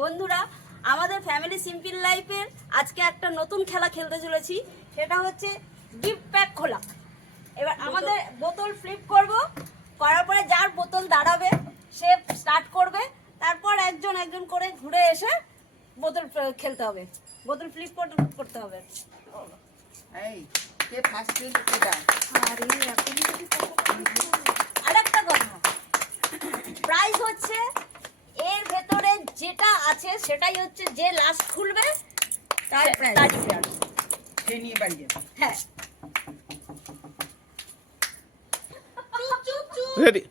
বন্ধুরা, আমাদের family simple লাইফের আজকে একটা নতুন খেলা খেলতে চলেছি। সেটা হচ্ছে গিফট প্যাক খোলা। এবার আমাদের বোতল ফ্লিপ করব, করার পরে যার বোতল দাঁড়াবে সে স্টার্ট করবে। তারপর একজন একজন করে ঘুরে এসে বোতল খেলতে হবে, বোতল ফ্লিপ করতে হবে। আরেকটা কথা, প্রাইস হচ্ছে এর ভেতরে যেটা আছে সেটাই হচ্ছে, যে লাস্ট খুলবে তার প্রাইস। হ্যাঁ, রেডি।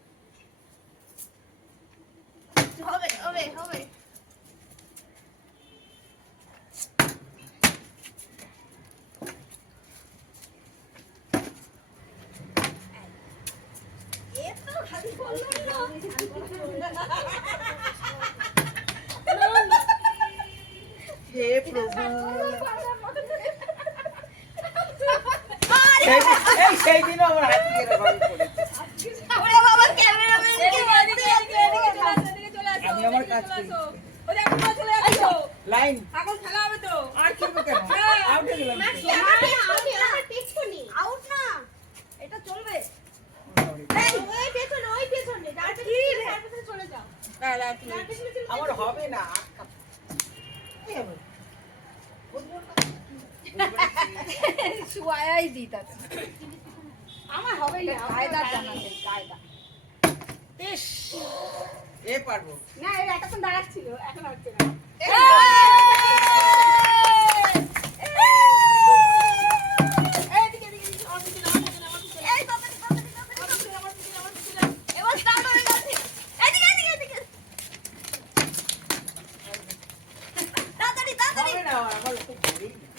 হবে হবে হবে। এটা চলবে। আমার হবে না, আমার হবে না, কায়দা জানাতে কায়দা। এ পারবো না, এর এতক্ষণ দাঁড়াচ্ছিল, এখন হচ্ছে না। হবে না, আমার তো ভুলই না।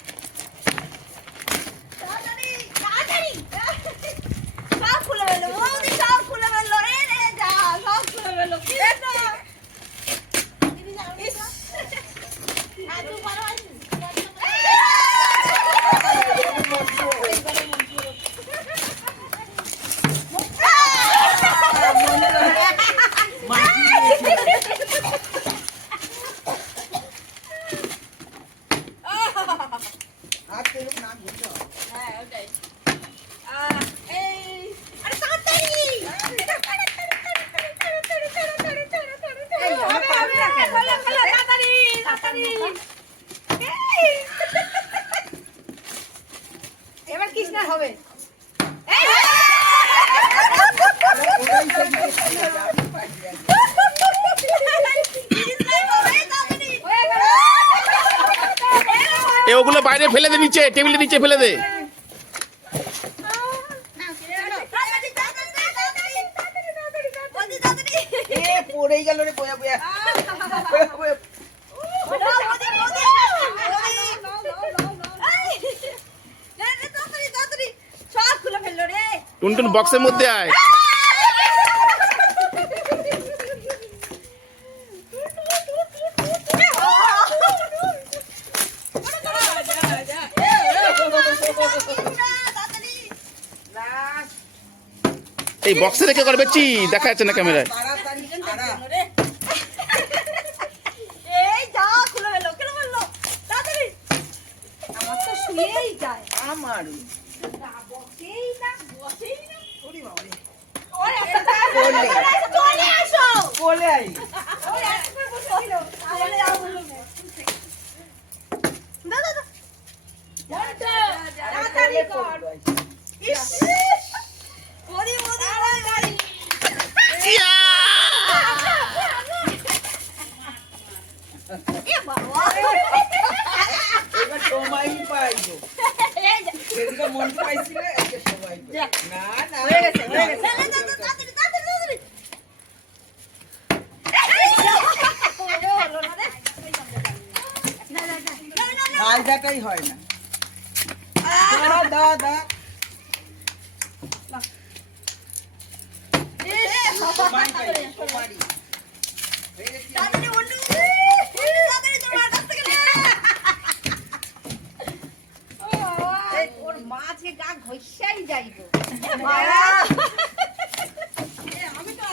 আর তেরো না বুঝতে হবে। হ্যাঁ, ওটাই। আরে তাড়াতাড়ি! এবার কৃষ্ণা হবে। এ ওগুলো বাইরে ফেলে দে, নিচে টেবিলের নিচে ফেলে দে। পড়েই গেল রে, বয়া বয়া টুনটুন বক্সের মধ্যে আয়। এই বক্সে রেখে করবে চি, দেখা যাচ্ছে না ক্যামেরায়। তাড়াতাড়ি আরা। আমার বলে আই এবার সময় পাইবো, সেদিকে মন পাইছিলে আজকে সময় না না হয়ে গেছে, হয়ে গেছে। ফায়দাটাই হয় না। দা দা সময় পাই, তোমারই হয়ে গেছে। ওর মাঝে গা ঘষাই যাইব। আমি তো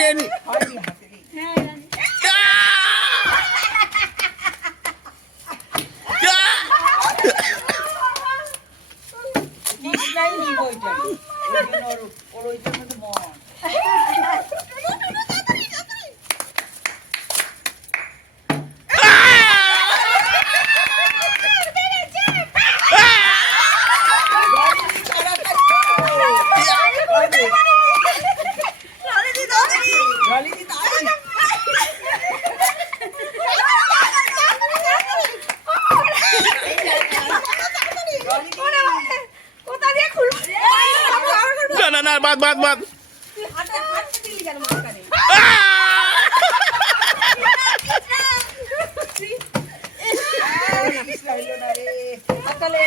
নেনি হয়নি হাতে নেই। কৃষ্ণাই নিব ওইটা। ওই জন্য ওর ওইটার মধ্যে মন। জলিদি তাই। কোথা দিয়ে খুলবো? না না না বাদ বাদ বাদ হাতে দিলি কেন মাঝখানে? কৃষ্ণা হইলো না রে। সকালে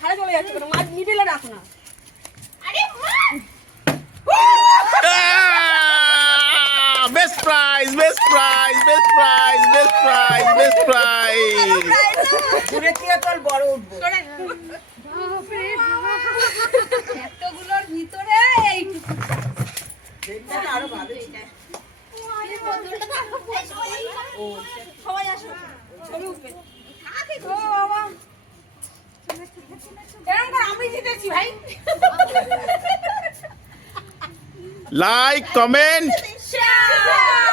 ধারে চলে যাচ্ছে কেন? মাছ মিডিলে রাখো না। Best prize best prize best prize best prize best prize দূরে থেকে তোর বড় উঠবো। এতগুলোর ভিতরে এইটুকু। দেখবে না আরো ভালো ছিল। ও সবাই আসো, ছবি উঠবে। ও বাবা, এরকম করে আমি জিতেছি ভাই। Like comment Share!